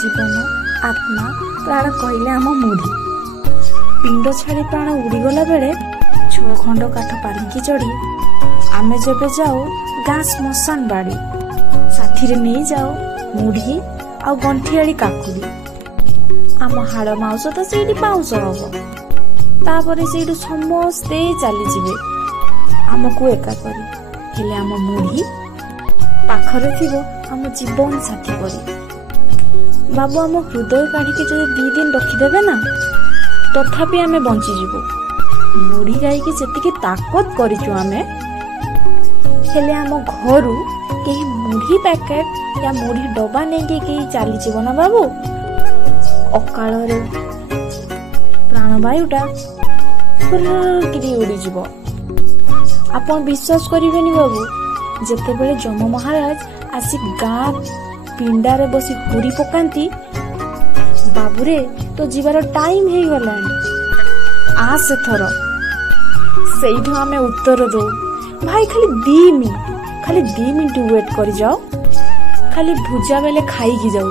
जीवन आत्मा प्राण कहले आम मुढ़ी पिंड छाड़ी प्राण उड़ीगला बेले 6 खंड काठ पालिकी चढ़ी आमे जेबे जाओ गाँ श्मशान बाड़ी साथी नहीं जाओ मुढ़ी आ गंठियाड़ी काकुड़ी आम हाड़ माउस तो से पाउस हम तापर से समस्ते चली जीवे आमको एका करी हेले आम मुढ़ी पाखरे थिबो आम जीवन साथी करी बाबू आम हृदय काढ़ी जो 2 दिन रखीदे ना तथापि आमे बंची जीवो मुढ़ी गाई के जेतिकी ताकत करिचु आमे हेले आम घरू कहीं मुढ़ी पैकेट या मुढ़ी डबा नहीं के कहीं चली जीव ना बाबू अकाल रे प्राणवायुटा कि उड़ी जीव आपण विश्वास करिवेनी बाबू जेतेबेले जम महाराज आसी गाँ पिंडारे बसी हुरी पकांती बाबूरे तो जीवार टाइम हे गलानी आसे थर सेठू आमे उत्तर दो भाई खाली 2 मिनिट वेट कर जाओ खाली भुजा बेले खाई की जाओ।